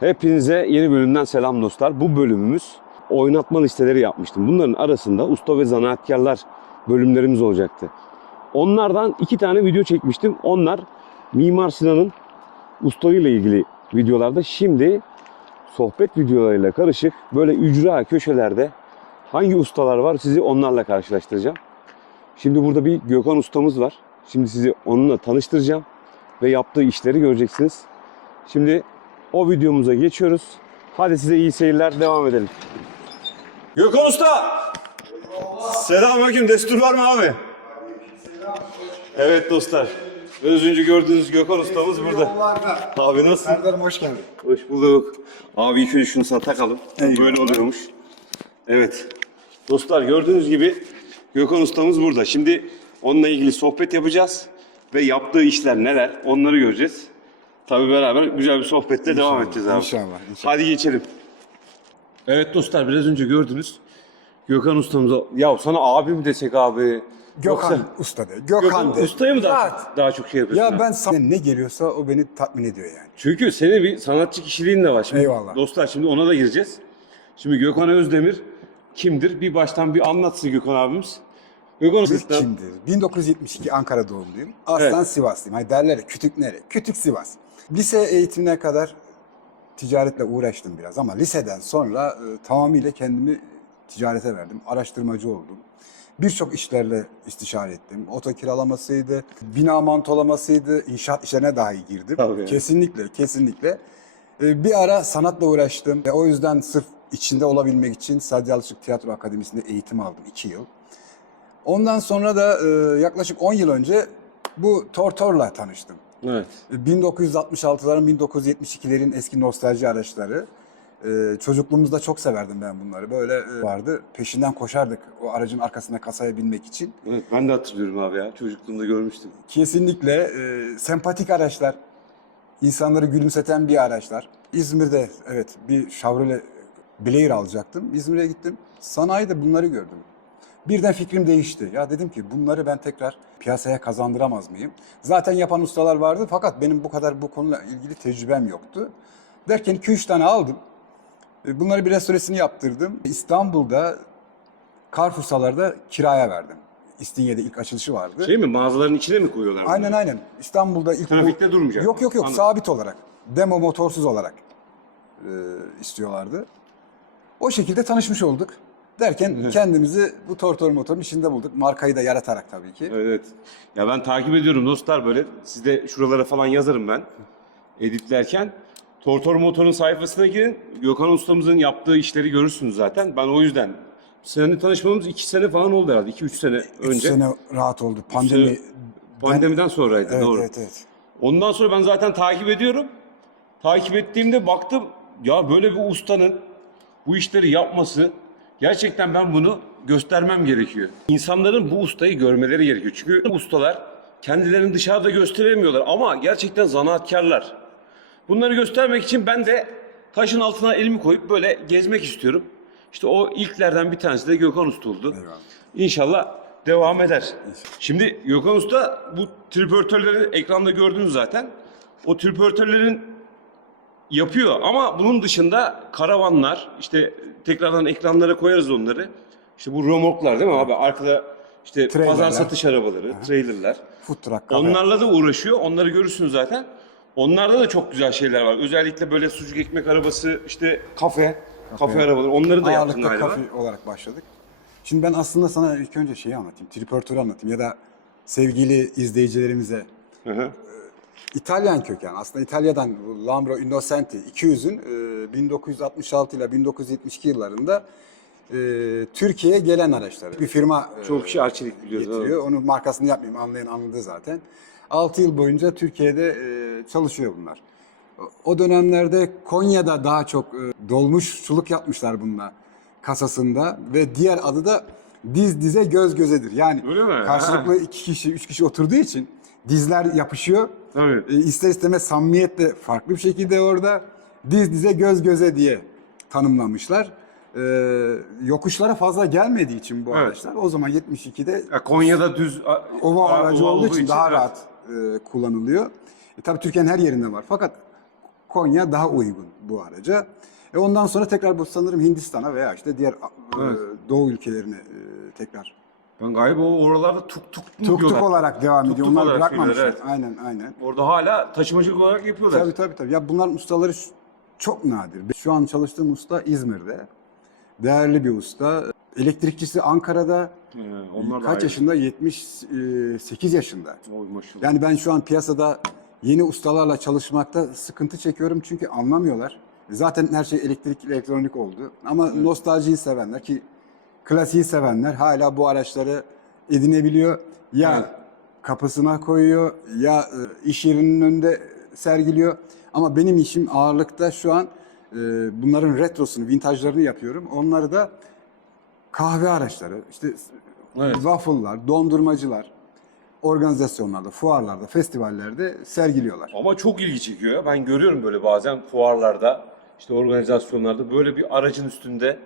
Hepinize yeni bölümden selam dostlar. Bu bölümümüz oynatma listeleri yapmıştım. Bunların arasında usta ve zanaatkarlar bölümlerimiz olacaktı. Onlardan iki tane video çekmiştim. Onlar Mimar Sinan'ın ustayla ilgili videolarda. Şimdi sohbet videolarıyla karışık böyle ücra köşelerde hangi ustalar var sizi onlarla karşılaştıracağım. Şimdi burada bir Gökhan ustamız var. Şimdi sizi onunla tanıştıracağım ve yaptığı işleri göreceksiniz. Şimdi o videomuza geçiyoruz. Hadi size iyi seyirler devam edelim. Gökhan Usta! Selamünaleyküm. Destur var mı abi? Evet dostlar. Biraz önce gördüğünüz Gökhan ustamız burada. Abi nasılsın? Serdar'ım hoş geldin. Hoş bulduk. Abi ilk önce şunu sana takalım. Böyle oluyormuş. Evet. Dostlar gördüğünüz gibi Gökhan ustamız burada. Şimdi onunla ilgili sohbet yapacağız. Ve yaptığı işler neler onları göreceğiz. Tabii beraber güzel bir sohbetle devam edeceğiz abi. İnşallah, inşallah. Hadi geçelim. Evet dostlar biraz önce gördünüz. Gökhan ustamıza ya sana abi mi desek abi? Gökhan Yoksa- Usta de. Gökhan, Gökhan de. ustaya mı daha, daha çok şey yapıyorsun? Ya ben sana ne geliyorsa o beni tatmin ediyor yani. Çünkü senin bir sanatçı kişiliğin de var. Şimdi Eyvallah. Dostlar şimdi ona da gireceğiz. Şimdi Gökhan Özdemir kimdir? Bir baştan bir anlatsın Gökhan abimiz. Gökhan Usta. kimdir? 1972 Ankara doğumluyum. Aslen Evet. Sivaslıyım. Hani derler ya kütük nere? Kütük Sivas. Lise eğitimine kadar ticaretle uğraştım biraz ama liseden sonra e, tamamıyla kendimi ticarete verdim. Araştırmacı oldum. Birçok işlerle istişare ettim. Oto kiralamasıydı, bina mantolamasıydı, inşaat işlerine dahi girdim. Tabii. Kesinlikle, kesinlikle. E, Bir ara sanatla uğraştım. E, O yüzden sırf içinde olabilmek için Sadri Alışık Tiyatro Akademisi'nde eğitim aldım iki yıl. Ondan sonra da e, yaklaşık 10 yıl önce bu Tortor'la tanıştım. Evet. 1966'ların, 1972'lerin eski nostalji araçları. Ee, çocukluğumuzda çok severdim ben bunları. Böyle e, vardı. Peşinden koşardık o aracın arkasına kasaya binmek için. Evet ben de hatırlıyorum abi ya. Çocukluğumda görmüştüm. Kesinlikle e, sempatik araçlar. insanları gülümseten bir araçlar. İzmir'de evet bir Chevrolet Blair alacaktım. İzmir'e gittim. Sanayide bunları gördüm. Birden fikrim değişti. Ya dedim ki bunları ben tekrar piyasaya kazandıramaz mıyım? Zaten yapan ustalar vardı fakat benim bu kadar bu konuyla ilgili tecrübem yoktu. Derken 2-3 tane aldım. E, Bunları bir restoresini yaptırdım. İstanbul'da Carrefour'larda kiraya verdim. İstinye'de ilk açılışı vardı. Şey mi mağazaların içine mi koyuyorlar? bunu? Aynen aynen. İstanbul'da ilk Trafikte bu- durmayacak. Yok yok yok Anladım. sabit olarak. Demo motorsuz olarak e, istiyorlardı. O şekilde tanışmış olduk. Derken kendimizi bu tortor motorun içinde bulduk. Markayı da yaratarak tabii ki. Evet. Ya ben takip ediyorum dostlar böyle. Siz de şuralara falan yazarım ben. Editlerken. Tortor Motor'un sayfasına girin. Gökhan ustamızın yaptığı işleri görürsünüz zaten. Ben o yüzden seninle tanışmamız iki sene falan oldu herhalde. iki üç sene Üç önce. sene rahat oldu. Pandemi. sene- Pandemiden sonraydı evet, doğru. evet evet. Ondan sonra ben zaten takip ediyorum. Takip ettiğimde baktım ya böyle bir ustanın bu işleri yapması gerçekten ben bunu göstermem gerekiyor. İnsanların bu ustayı görmeleri gerekiyor. Çünkü ustalar kendilerini dışarıda gösteremiyorlar ama gerçekten zanaatkarlar. Bunları göstermek için ben de taşın altına elimi koyup böyle gezmek istiyorum. İşte o ilklerden bir tanesi de Gökhan Usta oldu. Eyvallah. İnşallah devam eder. Şimdi Gökhan Usta bu tripörtörleri ekranda gördünüz zaten. O tripörtörlerin yapıyor ama bunun dışında karavanlar işte tekrardan ekranlara koyarız onları. İşte bu romorklar değil mi abi? Arkada işte Trailerler. pazar satış arabaları, trailerler. Food truck, kamera. Onlarla da uğraşıyor. Onları görürsünüz zaten. Onlarda da çok güzel şeyler var. Özellikle böyle sucuk ekmek arabası, işte kafe, kafe, arabaları. Onları da yaptın galiba. kafe olarak başladık. Şimdi ben aslında sana ilk önce şeyi anlatayım. Tripörtörü anlatayım ya da sevgili izleyicilerimize Hı hı. İtalyan köken. Aslında İtalya'dan Lambro Innocenti 200'ün e, 1966 ile 1972 yıllarında e, Türkiye'ye gelen araçları. Bir firma e, Çok kişi arçelik biliyor. getiriyor. Onun markasını yapmayayım anlayan anladı zaten. 6 yıl boyunca Türkiye'de e, çalışıyor bunlar. O dönemlerde Konya'da daha çok e, dolmuşçuluk yapmışlar bununla kasasında ve diğer adı da diz dize göz gözedir. Yani Öyle mi? karşılıklı iki kişi, üç kişi oturduğu için dizler yapışıyor. Tabii. E, ister istemez samimiyet de farklı bir şekilde orada diz dize göz göze diye tanımlamışlar. E, yokuşlara fazla gelmediği için bu Evet. araçlar o zaman 72'de Ya Konya'da düz ova aracı ova olduğu için daha evet. rahat e, kullanılıyor. E, tabii Türkiye'nin her yerinde var. Fakat Konya daha uygun bu araca. E ondan sonra tekrar bu sanırım Hindistan'a veya işte diğer e, Evet. doğu ülkelerine e, tekrar Ben galiba o oralarda tuk tuk mu tuk tuk diyorlar. olarak devam Tuk ediyor. tuk Onlar olarak bırakmamışlar. söylüyorlar, Aynen aynen. Orada hala taşımacılık olarak yapıyorlar. Tabii tabii tabii. Ya bunların ustaları ş- çok nadir. Şu an çalıştığım usta İzmir'de. Değerli bir usta. Elektrikçisi Ankara'da. He, onlar da Kaç ayrı. yaşında? 78 yaşında. Oy maşallah. Yani ben şu an piyasada yeni ustalarla çalışmakta sıkıntı çekiyorum çünkü anlamıyorlar. Zaten her şey elektrik, elektronik oldu. Ama nostaljiyi sevenler ki klasiği sevenler hala bu araçları edinebiliyor. Ya Evet. kapısına koyuyor ya e, iş yerinin önünde sergiliyor. Ama benim işim ağırlıkta şu an e, bunların retrosunu, vintajlarını yapıyorum. Onları da kahve araçları, işte Evet. waffle'lar, dondurmacılar organizasyonlarda, fuarlarda, festivallerde sergiliyorlar. Ama çok ilgi çekiyor ya. Ben görüyorum böyle bazen fuarlarda, işte organizasyonlarda böyle bir aracın üstünde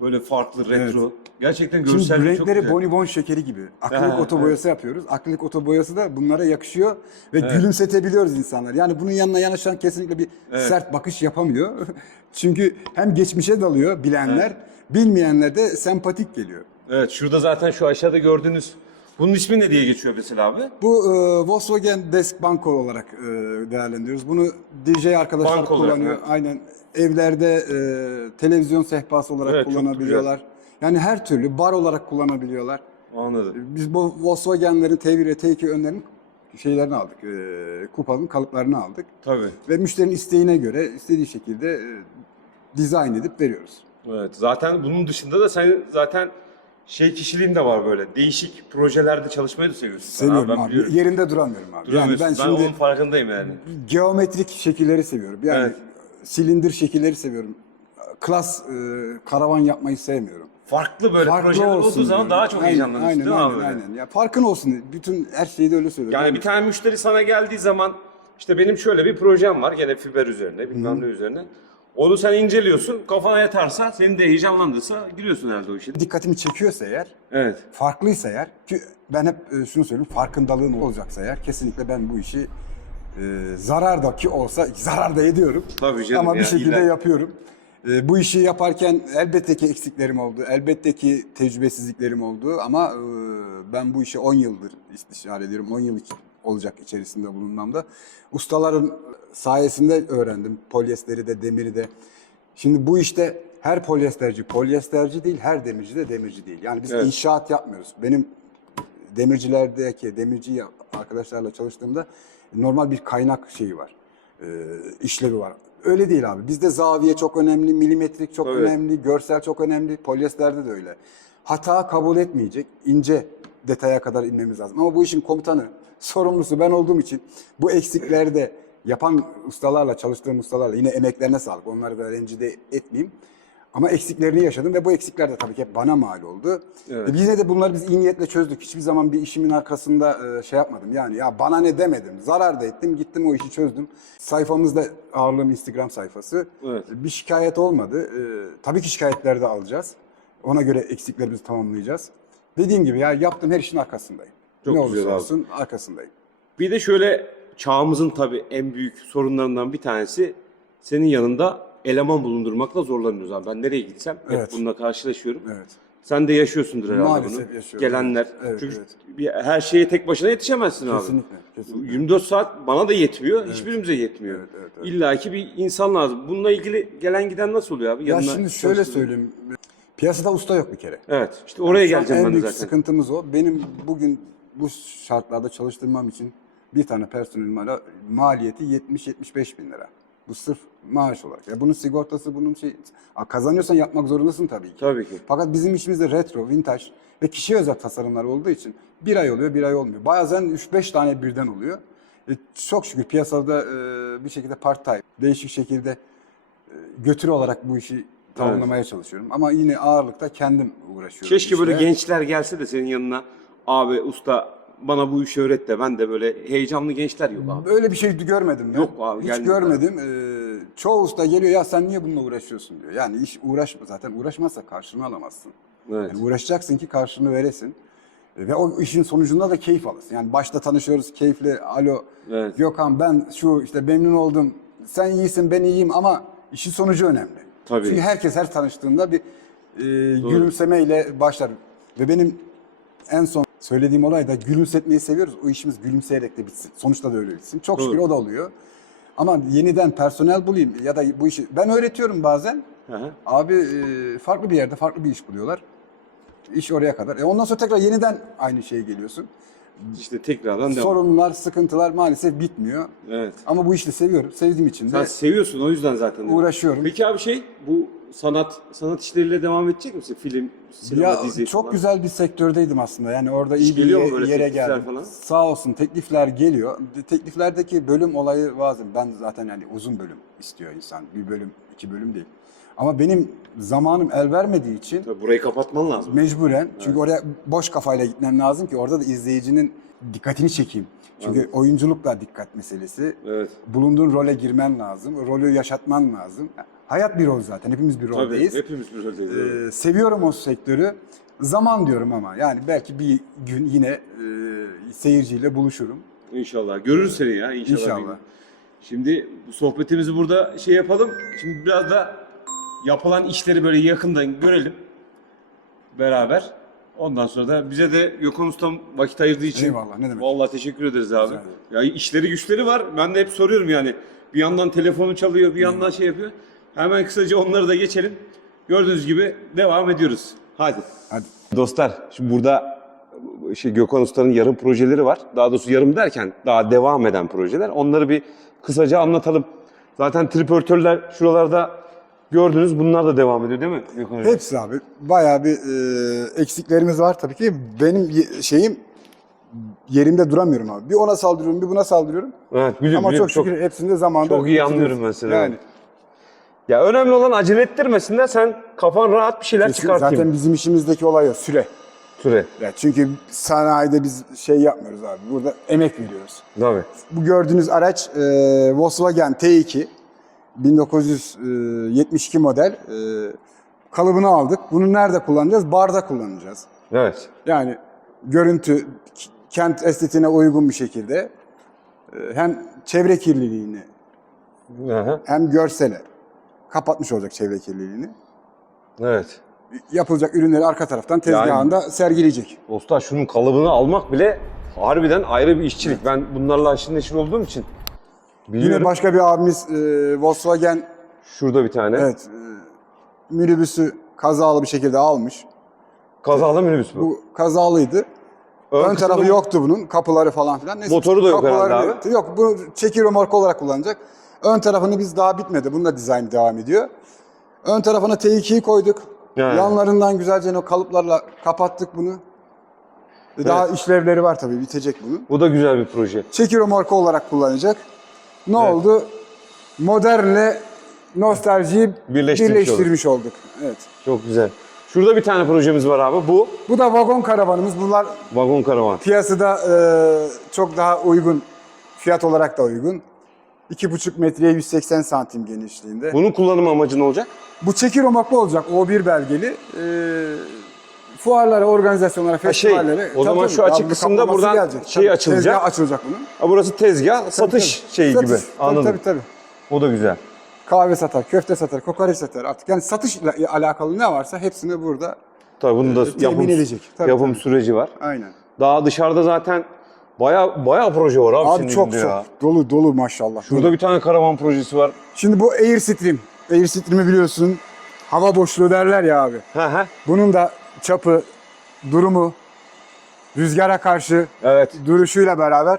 böyle farklı retro. Gerçekten Şimdi görselliği çok renkleri güzel. bonibon şekeri gibi. Akrilik Ha, oto evet. boyası yapıyoruz. Akrilik oto boyası da bunlara yakışıyor ve gülümsetebiliyoruz insanlar. Yani bunun yanına yanaşan kesinlikle bir sert bakış yapamıyor. Çünkü hem geçmişe dalıyor bilenler, bilmeyenler de sempatik geliyor. Evet şurada zaten şu aşağıda gördüğünüz bunun ismi ne diye geçiyor mesela abi? Bu e, Volkswagen Desk Banko olarak e, değerlendiriyoruz. Bunu DJ arkadaşlar Banko olarak, kullanıyor. evet. Aynen evlerde e, televizyon sehpası olarak Evet, çok kullanabiliyorlar. Yani her türlü bar olarak kullanabiliyorlar. Anladım. Biz bu Volkswagen'lerin T1 ve T2 önlerinin şeylerini aldık. E, kupanın kalıplarını aldık. Tabii. Ve müşterinin isteğine göre istediği şekilde e, dizayn edip veriyoruz. Evet. Zaten bunun dışında da sen zaten şey kişiliğin de var böyle. Değişik projelerde çalışmayı da seviyorsun. sen Seviyorum ben abi. biliyorum. Yerinde duramıyorum abi. Yani Duramıyorsun. ben ben şimdi onun farkındayım yani. geometrik şekilleri seviyorum. Yani Evet. silindir şekilleri seviyorum. Klas e, karavan yapmayı sevmiyorum. Farklı böyle projeler olduğu zaman diyorum. daha çok Aynen, heyecanlanıyorsun aynen, değil mi aynen, abi? Aynen. Ya farkın olsun. Bütün her şeyi de öyle söylüyorum. Yani bir tane müşteri sana geldiği zaman işte benim şöyle bir projem var gene fiber üzerine bilmem ne üzerine. Onu sen inceliyorsun kafana yatarsa seni de heyecanlandırsa giriyorsun herhalde o işe. dikkatimi çekiyorsa eğer, Evet. farklıysa eğer ki ben hep e, şunu söylüyorum farkındalığın olacaksa eğer kesinlikle ben bu işi e, zarar da ki olsa zarar da ediyorum. Tabii canım Ama ya, bir şekilde illa- yapıyorum. E, bu işi yaparken elbette ki eksiklerim oldu. Elbette ki tecrübesizliklerim oldu ama e, ben bu işi 10 yıldır istişare ediyorum. 10 yıl iç- olacak içerisinde bulunmamda. Ustaların sayesinde öğrendim polyesteri de demiri de. Şimdi bu işte her polyesterci polyesterci değil, her demirci de demirci değil. Yani biz Evet. inşaat yapmıyoruz. Benim demircilerdeki demirci ya- arkadaşlarla çalıştığımda normal bir kaynak şeyi var. Ee, işlevi var. Öyle değil abi. Bizde zaviye çok önemli, milimetrik çok Tabii. önemli, görsel çok önemli. Polyesterde de öyle. Hata kabul etmeyecek, ince detaya kadar inmemiz lazım. Ama bu işin komutanı, sorumlusu ben olduğum için bu eksiklerde yapan ustalarla, çalıştığım ustalarla yine emeklerine sağlık. Onları da rencide etmeyeyim. Ama eksiklerini yaşadım ve bu eksikler de tabii ki hep bana mal oldu. Evet. E, Yine de bunları biz iyi niyetle çözdük. Hiçbir zaman bir işimin arkasında e, şey yapmadım. Yani ya bana ne demedim. Zarar da ettim. Gittim o işi çözdüm. Sayfamızda ağırlığım Instagram sayfası. Evet. Bir şikayet olmadı. E, tabii ki şikayetleri de alacağız. Ona göre eksiklerimizi tamamlayacağız. Dediğim gibi ya yaptığım her işin arkasındayım. Çok ne olursa abi. olsun arkasındayım. Bir de şöyle çağımızın tabii en büyük sorunlarından bir tanesi senin yanında eleman bulundurmakla zorlanıyoruz abi. Ben nereye gitsem hep Evet. bununla karşılaşıyorum. Evet. Sen de yaşıyorsundur herhalde Maalesef bunu. yaşıyorum. Gelenler. Evet, Çünkü evet. bir, her şeye tek başına yetişemezsin abi. Kesinlikle. kesinlikle. 24 saat bana da yetmiyor. Hiçbirimize yetmiyor. Evet, evet, evet. İlla ki bir insan lazım. Bununla ilgili gelen giden nasıl oluyor abi? Ya Yanına şimdi şöyle çalıştığın- söyleyeyim. Piyasada usta yok bir kere. Evet. işte oraya Şu an geleceğim en ben de büyük zaten. sıkıntımız o. Benim bugün bu şartlarda çalıştırmam için bir tane personel mala- maliyeti 70-75 bin lira. Bu sırf maaş olarak. Ya bunun sigortası, bunun şey... Aa, Kazanıyorsan yapmak zorundasın tabii ki. Tabii ki. Fakat bizim işimizde retro, vintage ve kişiye özel tasarımlar olduğu için bir ay oluyor, bir ay olmuyor. Bazen 3-5 tane birden oluyor. E, çok şükür piyasada e, bir şekilde part time, değişik şekilde e, götürü olarak bu işi tamamlamaya çalışıyorum. Ama yine ağırlıkta kendim uğraşıyorum. Keşke böyle işle. gençler gelse de senin yanına abi usta bana bu işi öğret de ben de böyle heyecanlı gençler yok abi. Böyle bir şey görmedim ben. Yok abi, Hiç görmedim. Ee, çoğu usta geliyor ya sen niye bununla uğraşıyorsun diyor. Yani iş uğraşma zaten uğraşmazsa karşılığını alamazsın. Evet. Yani uğraşacaksın ki karşılığını veresin. E, Ve o işin sonucunda da keyif alırsın. Yani başta tanışıyoruz keyifle alo Evet. Gökhan ben şu işte memnun oldum sen iyisin ben iyiyim ama işin sonucu önemli. Tabii. Çünkü herkes her tanıştığında bir e, gülümsemeyle başlar. Ve benim en son söylediğim olay da gülümsetmeyi seviyoruz. O işimiz gülümseyerek de bitsin. Sonuçta da öyle bitsin. Çok Doğru. şükür o da oluyor. Ama yeniden personel bulayım ya da bu işi ben öğretiyorum bazen. Hı hı. Abi e, farklı bir yerde farklı bir iş buluyorlar. İş oraya kadar. E ondan sonra tekrar yeniden aynı şeye geliyorsun. İşte tekrardan devam. Sorunlar, sıkıntılar maalesef bitmiyor. Evet. Ama bu işi seviyorum. Sevdiğim için Sen de seviyorsun o yüzden zaten. uğraşıyorum. Peki abi şey bu sanat sanat işleriyle devam edecek misin? Film, sinema, Ya dizi çok falan? güzel bir sektördeydim aslında. Yani orada Hiç iyi bir ye- böyle yere geldim. falan? Sağ olsun teklifler geliyor. De- Tekliflerdeki bölüm olayı bazen ben zaten yani uzun bölüm istiyor insan. Bir bölüm, iki bölüm değil. Ama benim zamanım el vermediği için Tabii Burayı kapatman lazım. Mecburen. Çünkü oraya boş kafayla gitmem lazım ki orada da izleyicinin dikkatini çekeyim. Çünkü Anladım. oyunculuk da dikkat meselesi. Evet. Bulunduğun role girmen lazım. Rolü yaşatman lazım. Hayat bir rol zaten. Hepimiz bir Tabii roldeyiz. hepimiz bir roldeyiz. Ee, seviyorum o sektörü. Zaman diyorum ama yani belki bir gün yine e, seyirciyle buluşurum. İnşallah. Görürüz seni ya inşallah. İnşallah. Şimdi bu sohbetimizi burada şey yapalım. Şimdi biraz da yapılan işleri böyle yakından görelim. Beraber. Ondan sonra da bize de Gökhan Ustam vakit ayırdığı için Eyvallah, ne demek. Vallahi teşekkür ederiz abi. Ya işleri güçleri var. Ben de hep soruyorum yani. Bir yandan telefonu çalıyor, bir yandan şey yapıyor. Hemen kısaca onları da geçelim. Gördüğünüz gibi devam ediyoruz. Hadi. Hadi. Dostlar şimdi burada şey Gökhan Usta'nın yarım projeleri var. Daha doğrusu yarım derken daha devam eden projeler. Onları bir kısaca anlatalım. Zaten tripörtörler şuralarda gördünüz. Bunlar da devam ediyor değil mi Gökhan Hocam? Hepsi abi. Bayağı bir e, eksiklerimiz var tabii ki. Benim şeyim yerimde duramıyorum abi. Bir ona saldırıyorum, bir buna saldırıyorum. Evet biliyorum. Ama biliyorum. çok şükür hepsinde zamanda çok iyi anlıyorum seni. Yani Ya önemli olan acele ettirmesinler. Sen kafan rahat bir şeyler kesin- çıkartayım. zaten bizim işimizdeki olay o süre. Süre. Ya çünkü sanayide biz şey yapmıyoruz abi. Burada emek veriyoruz. Tabii. Bu gördüğünüz araç e, Volkswagen T2 1972 model. E, kalıbını aldık. Bunu nerede kullanacağız? Barda kullanacağız. Evet. Yani görüntü kent estetiğine uygun bir şekilde e, hem çevre kirliliğini Aha. hem görsele kapatmış olacak çevre kirliliğini. Evet. Yapılacak ürünleri arka taraftan tezgahında sergileyecek. Dostlar şunun kalıbını almak bile harbiden ayrı bir işçilik. Ben bunlarla aşırı neşir olduğum için biliyorum. Yine başka bir abimiz e, Volkswagen Şurada bir tane. evet e, minibüsü kazalı bir şekilde almış. Kazalı minibüs bu. Bu kazalıydı. Ön, kısmı tarafı yoktu bunun. Kapıları falan filan. Neyse, Motoru da yok kapıları herhalde yoktu. Yok bu çeki römork olarak kullanacak. Ön tarafını biz daha bitmedi. Bunun da dizayn devam ediyor. Ön tarafına T2'yi koyduk. Yani. Yanlarından güzelce o kalıplarla kapattık bunu. Daha işlevleri var tabii bitecek bunun. Bu da güzel bir proje. Çeki römorku olarak kullanacak. Ne Evet. oldu? Modernle nostaljiyi Birleştirmiş birleştirmiş olduk. Evet. Çok güzel. Şurada bir tane projemiz var abi. Bu Bu da vagon karavanımız. Bunlar vagon karavan. Piyasada e, çok daha uygun, fiyat olarak da uygun. 2,5 metreye 180 santim genişliğinde. Bu, Bunun kullanım amacı ne olacak? çeki romaklı olacak, O1 belgeli. E, fuarlara, organizasyonlara, şey, festivallere. o zaman tabii, şu açık tabii, kısımda buradan şey Tabii, açılacak. Tezgah açılacak bunun. Ha, burası tezgah, satış Tabii, şeyi satış. gibi. Tabii, Anladım. Tabii tabii. O da güzel. Kahve satar, köfte satar, kokoreç satar artık. Yani satışla alakalı ne varsa hepsini burada Tabii bunun da Ee, temin yapım, edecek. Tabii, yapım tabii. süreci var. aynen. Daha dışarıda zaten baya baya proje var abi, Abi senin çok çok ya. dolu dolu maşallah. Şurada bir tane karavan projesi var. Şimdi bu Airstream. Airstream'i biliyorsun. Hava boşluğu derler ya abi. He he. Bunun da çapı, durumu, rüzgara karşı Evet. duruşuyla beraber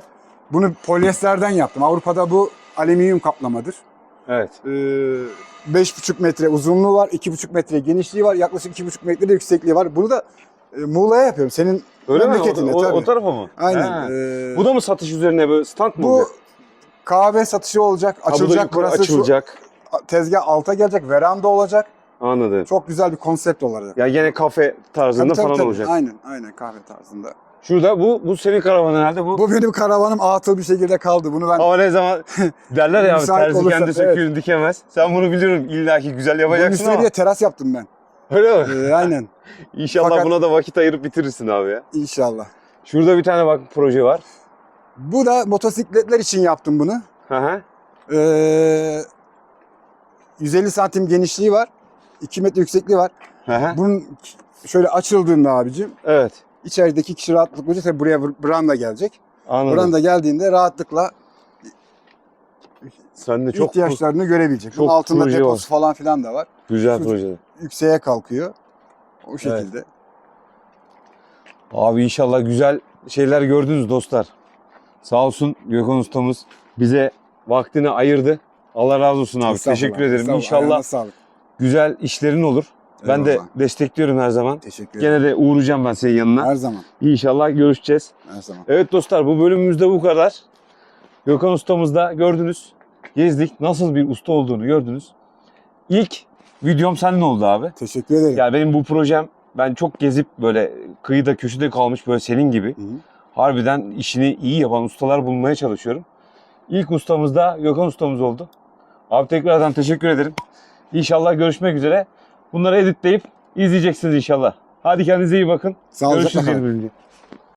bunu polyesterden yaptım. Avrupa'da bu alüminyum kaplamadır. Evet. Ee, 5,5 metre uzunluğu var, 2,5 metre genişliği var, yaklaşık 2,5 metre de yüksekliği var. Bunu da e, Muğla'ya yapıyorum. Senin Öyle mi? O, o, tabii. o tarafa mı? Aynen. Ee, Bu da mı satış üzerine böyle stand mı bu olacak? kahve satışı olacak, Ha, bu açılacak. Burası açılacak. şu tezgah alta gelecek, veranda olacak. Anladım. Çok güzel bir konsept olacak. Ya gene kafe tarzında Tabii, tabii, falan tabii. olacak. Aynen, aynen kahve tarzında. Şurada bu bu senin karavan herhalde bu. Bu benim karavanım atıl bir şekilde kaldı. Bunu ben Ama ne zaman derler ya terzi olursa, kendi söküğünü dikemez. Sen bunu biliyorum illaki güzel bunun yapacaksın üstüne ama. diye teras yaptım ben. Öyle mi? Ee, aynen. İnşallah Fakat- buna da vakit ayırıp bitirirsin abi ya. İnşallah. Şurada bir tane bak proje var. Bu da motosikletler için yaptım bunu. Hı hı. Ee, 150 santim genişliği var. 2 metre yüksekliği var. Hı hı. Bunun şöyle açıldığında abicim evet. içerideki kişi rahatlıkla koyacak. Tabii buraya branda gelecek. Anladım. Branda geldiğinde rahatlıkla Sen de çok ihtiyaçlarını görebilecek. Bunun çok altında proje deposu falan filan da var. Güzel Şu- proje. Yükseğe kalkıyor. O şekilde. Abi inşallah güzel şeyler gördünüz dostlar. Sağ olsun Gökhan ustamız bize vaktini ayırdı. Allah razı olsun abi. Teşekkür ederim. İnşallah güzel işlerin olur. Ben de Eyvallah. destekliyorum her zaman. Teşekkür ederim. Gene de uğrayacağım ben senin yanına. Her zaman. İnşallah görüşeceğiz. Her zaman. Evet dostlar bu bölümümüzde bu kadar. Gökhan ustamız da gördünüz. Gezdik. Nasıl bir usta olduğunu gördünüz. İlk videom seninle oldu abi. Teşekkür ederim. Yani benim bu projem ben çok gezip böyle kıyıda köşede kalmış böyle senin gibi Hı harbiden işini iyi yapan ustalar bulmaya çalışıyorum. İlk ustamız da Gökhan ustamız oldu. Abi tekrardan teşekkür ederim. İnşallah görüşmek üzere. Bunları editleyip izleyeceksiniz inşallah. Hadi kendinize iyi bakın. Sağlıcakla Görüşürüz.